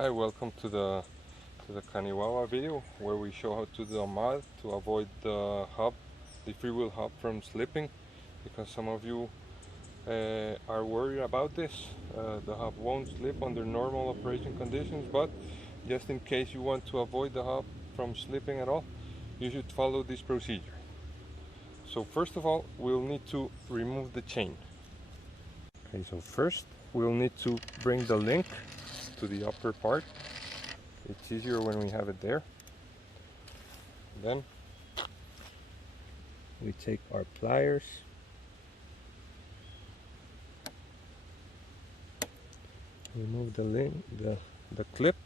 Hi, welcome to the Kaniwawa video where we show how to do a mod to avoid the freewheel hub from slipping, because some of you are worried about this. The hub won't slip under normal operation conditions, but just in case you want to avoid the hub from slipping at all, you should follow this procedure. So first of all, we'll need to remove the chain. Okay, so first we'll need to bring the link to the upper part. It's easier when we have it there. Then we take our pliers, remove the link, the clip,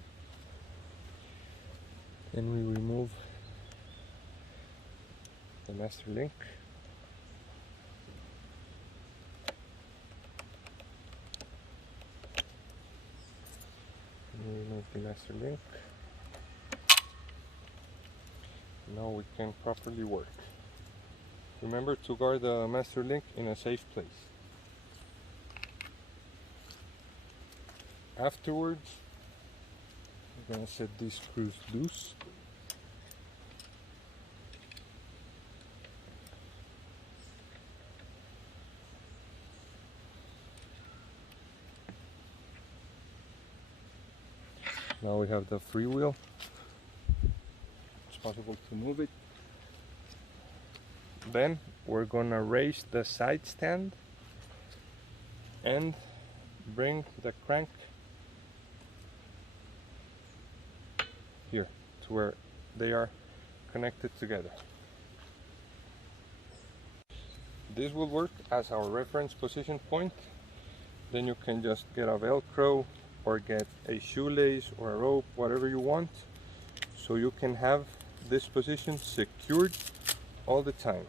and we remove the master link. Remove the master link. Now we can properly work. Remember to guard the master link in a safe place. Afterwards, we're going to set these screws loose. Now we have the freewheel. It's possible to move it. Then we're gonna raise the side stand and bring the crank here to where they are connected together. This will work as our reference position point. Then you can just get a Velcro or get a shoelace or a rope, whatever you want, so you can have this position secured all the time.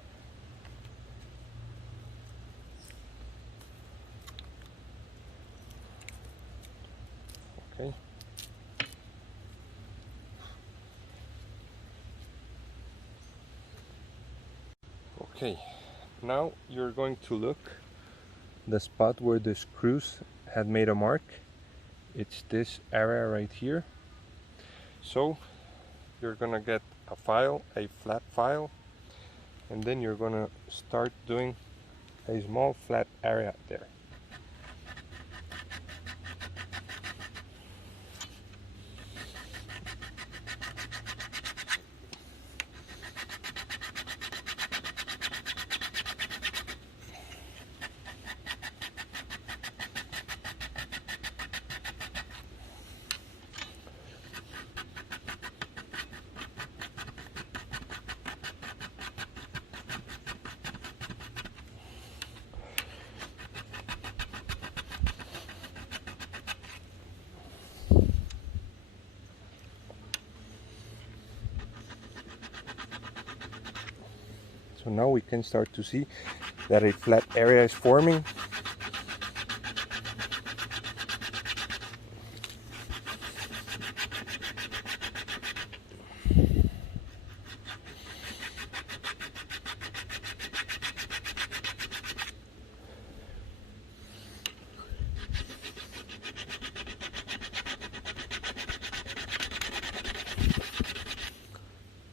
Okay. Okay, now you're going to look the spot where the screws had made a mark. It's this area right here. So you're gonna get a file, a flat file, and then you're gonna start doing a small flat area there. So now we can start to see that a flat area is forming.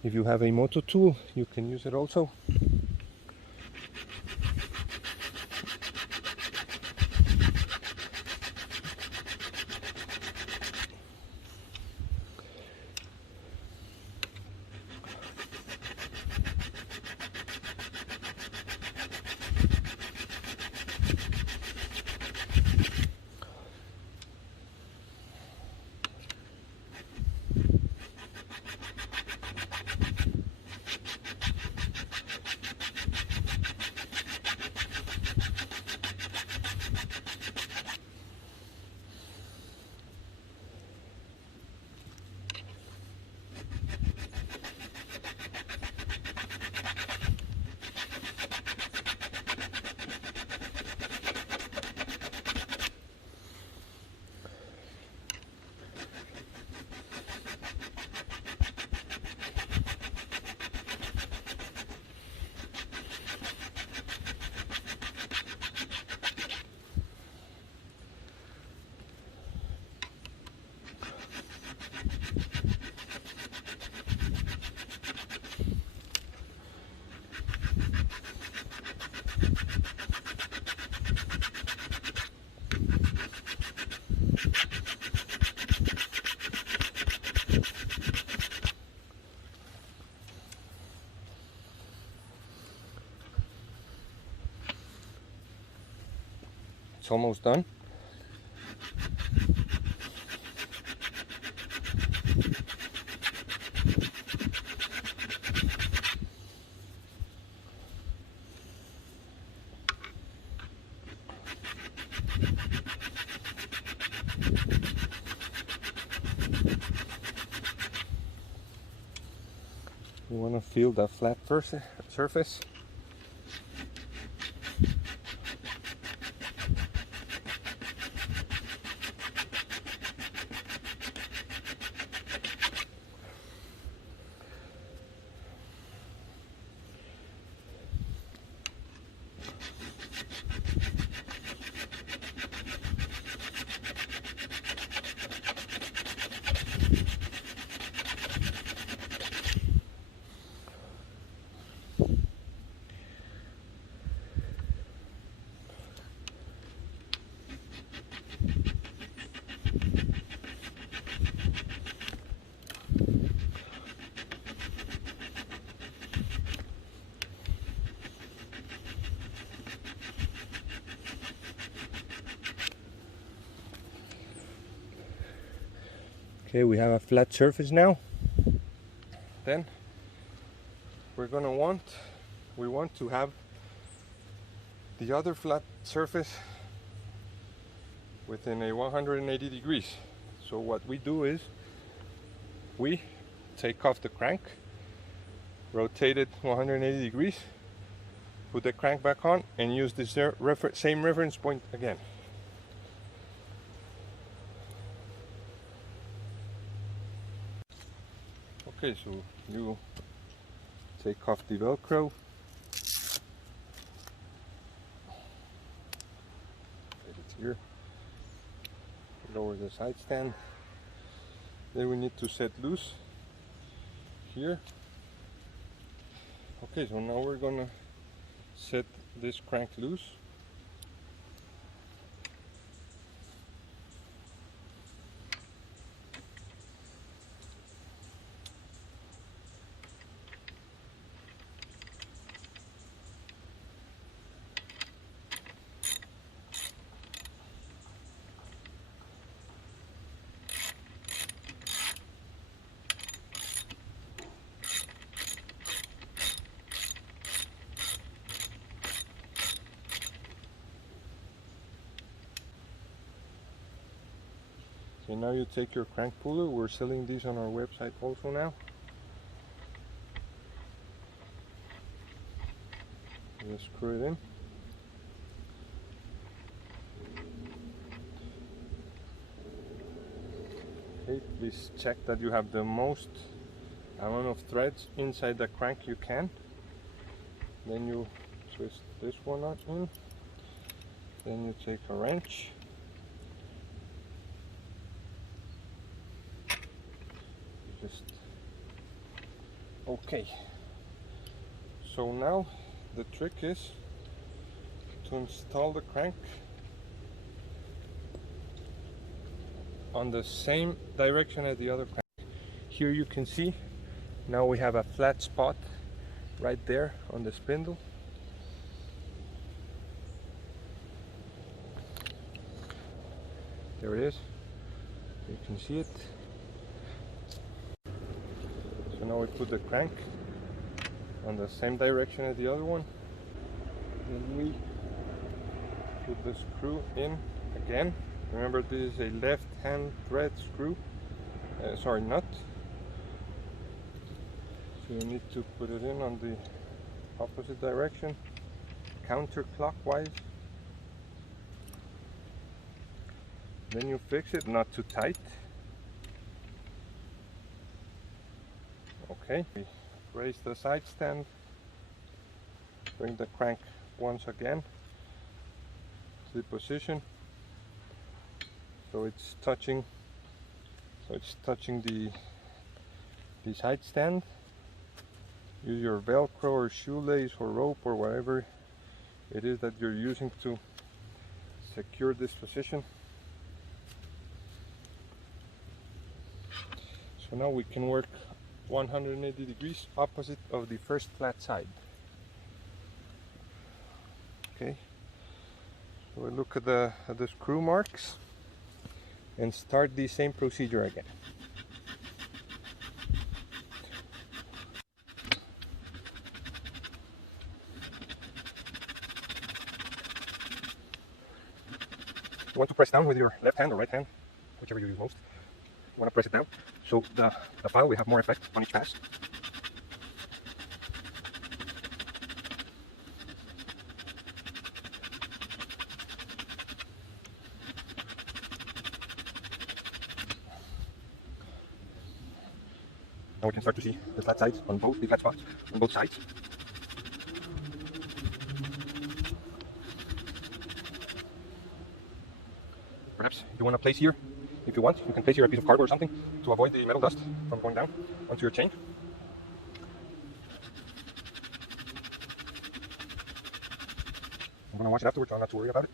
If you have a moto tool, you can use it also. it's almost done. You want to feel that flat surface. Okay, we have a flat surface now. Then we want to have the other flat surface within a 180 degrees. So what we do is we take off the crank, rotate it 180 degrees, put the crank back on, and use this same reference point again. Okay, so you take off the Velcro, put it here, lower the side stand, then we need to set loose here. Okay, so now we're gonna set this crank loose. Okay, now you take your crank puller. We're selling these on our website also now. Just screw it in. Okay, please check that you have the most amount of threads inside the crank you can. Then you twist this one out in. Then you take a wrench. Okay, so now the trick is to install the crank on the same direction as the other crank. Here you can see now we have a flat spot right there on the spindle. There it is, you can see it. So now we put the crank on the same direction as the other one. Then we put the screw in again. Remember, this is a left hand thread screw, nut. So you need to put it in on the opposite direction, counterclockwise. Then you fix it, not too tight. Okay, we raise the side stand, bring the crank once again to the position, so it's touching the side stand. Use your Velcro or shoelace or rope or whatever it is that you're using to secure this position. So now we can work 180 degrees opposite of the first flat side. Okay, We'll look at the screw marks and start the same procedure again. You want to press down with your left hand or right hand, whichever you use most. You want to press it down so the file will have more effect on each pass. Now we can start to see the flat sides on both the flat spots on both sides. Perhaps you want to place here, if you want, you can place here a piece of cardboard or something to avoid the metal dust from going down onto your chain. I'm going to wash it afterwards, so I'm not to worry about it.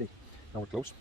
Okay, now we're close.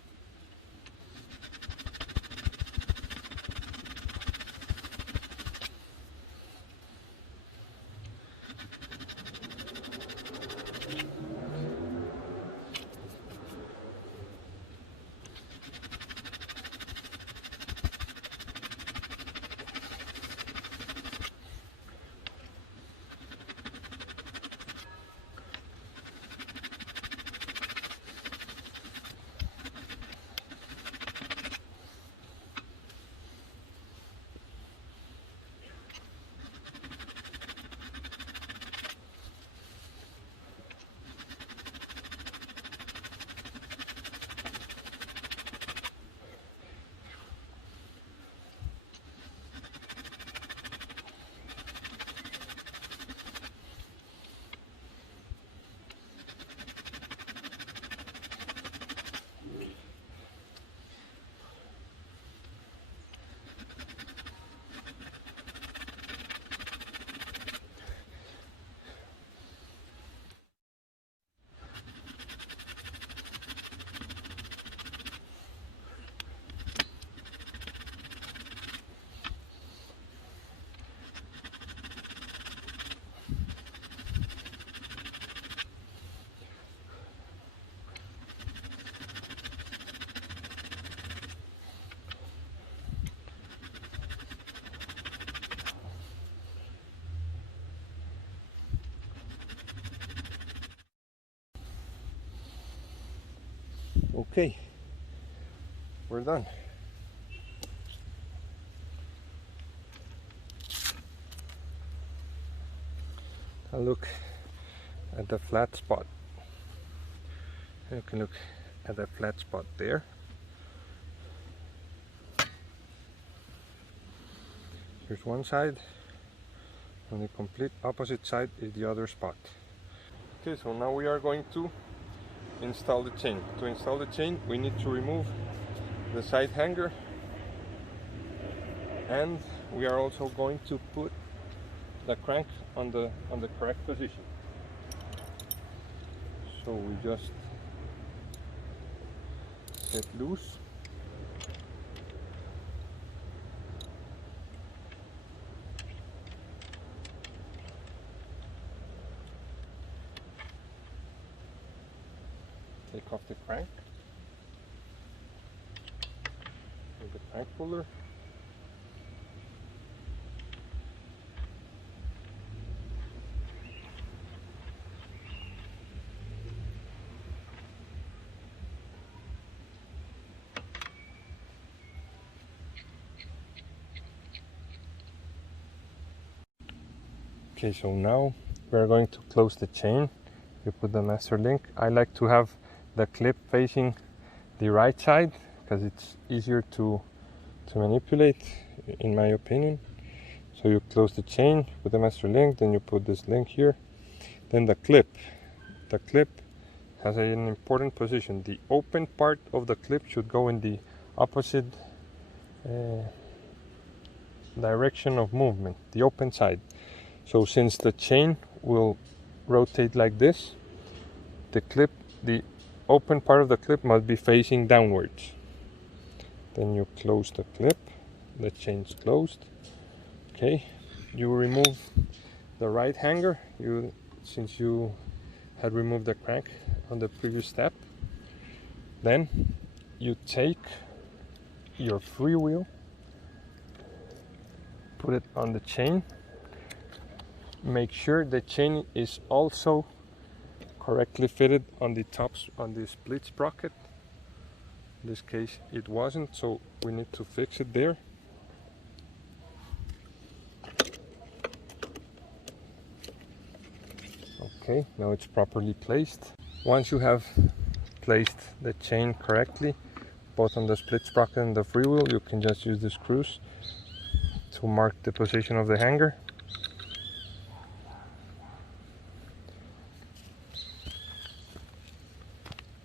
Okay, we're done. Now look at the flat spot. You can look at the flat spot there. Here's one side, and the complete opposite side is the other spot. Okay, so now we are going to install the chain. To install the chain, we need to remove the side hanger, and we are also going to put the crank on the correct position. So we just get loose. Take off the crank with the crank puller. Okay, so now we are going to close the chain. You put the master link. I like to have the clip facing the right side because it's easier to manipulate, in my opinion. So you close the chain with the master link, then you put this link here. Then the clip has an important position. The open part of the clip should go in the opposite direction of movement, the open side. So since the chain will rotate like this, the open part of the clip must be facing downwards. Then you close the clip, the chain's closed. Okay, you remove the right hanger, since you had removed the crank on the previous step. Then you take your freewheel, put it on the chain. Make sure the chain is also correctly fitted on the tops on the split sprocket. In this case it wasn't, so we need to fix it there. Okay, now it's properly placed. Once you have placed the chain correctly, both on the split sprocket and the freewheel, you can just use the screws to mark the position of the hanger.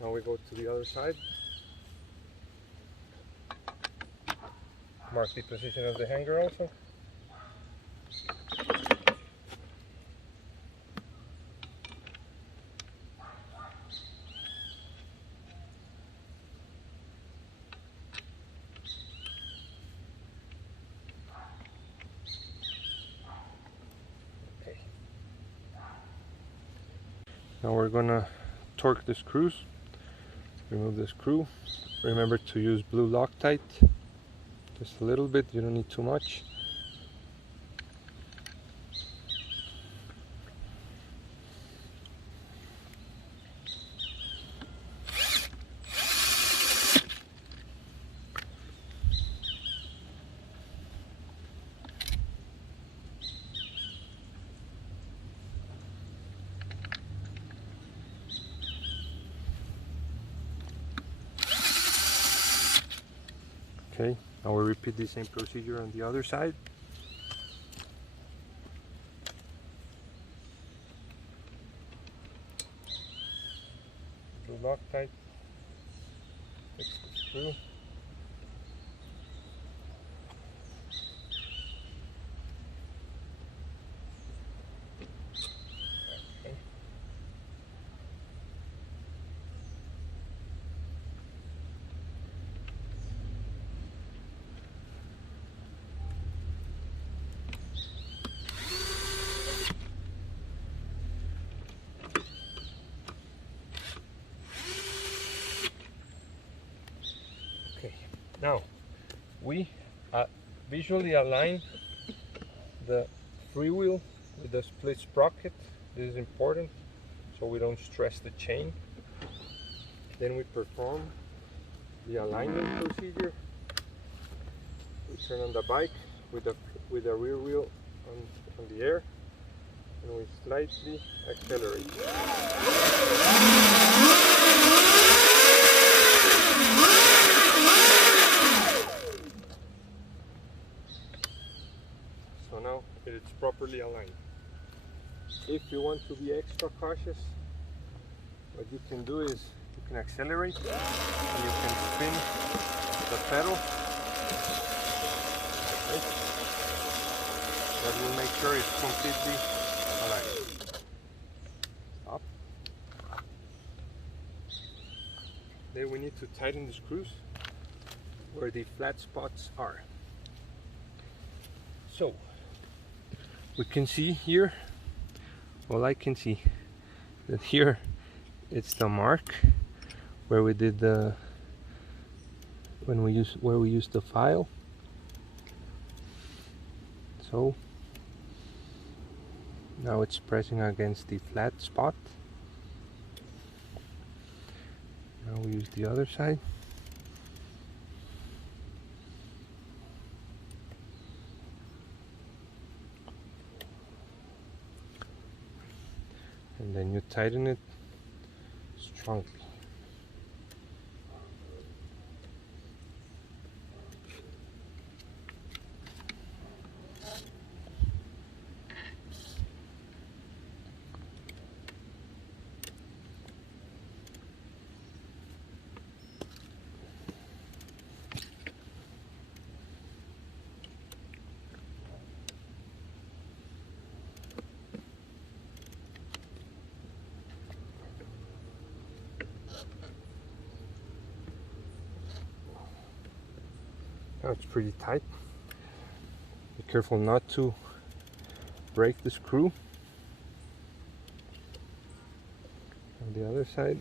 Now we go to the other side. Mark the position of the hanger also. Okay. Now we're gonna torque the screws. Remove the screw. Remember to use blue Loctite. Just a little bit, you don't need too much. Okay, now we repeat the same procedure on the other side. Blue Loctite, fix the screw. Okay. Now, we visually align the freewheel with the split sprocket. This is important so we don't stress the chain. Then we perform the alignment procedure. We turn on the bike with the rear wheel on the air, and we slightly accelerate. So now it's properly aligned. If you want to be extra cautious, what you can do is you can accelerate and you can spin the pedal. Okay. That will make sure it's completely aligned. Stop. Then we need to tighten the screws where the flat spots are. So we can see here, well, I can see that here it's the mark where we did the where we used the file. So now it's pressing against the flat spot. Now we use the other side. And then you tighten it strongly. Now it's pretty tight. Be careful not to break the screw. On the other side.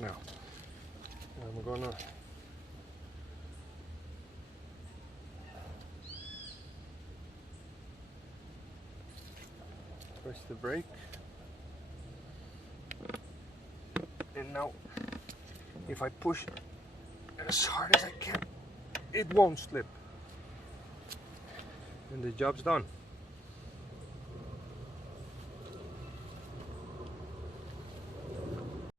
Now, I'm gonna press the brake, and now if I push as hard as I can, it won't slip, and the job's done.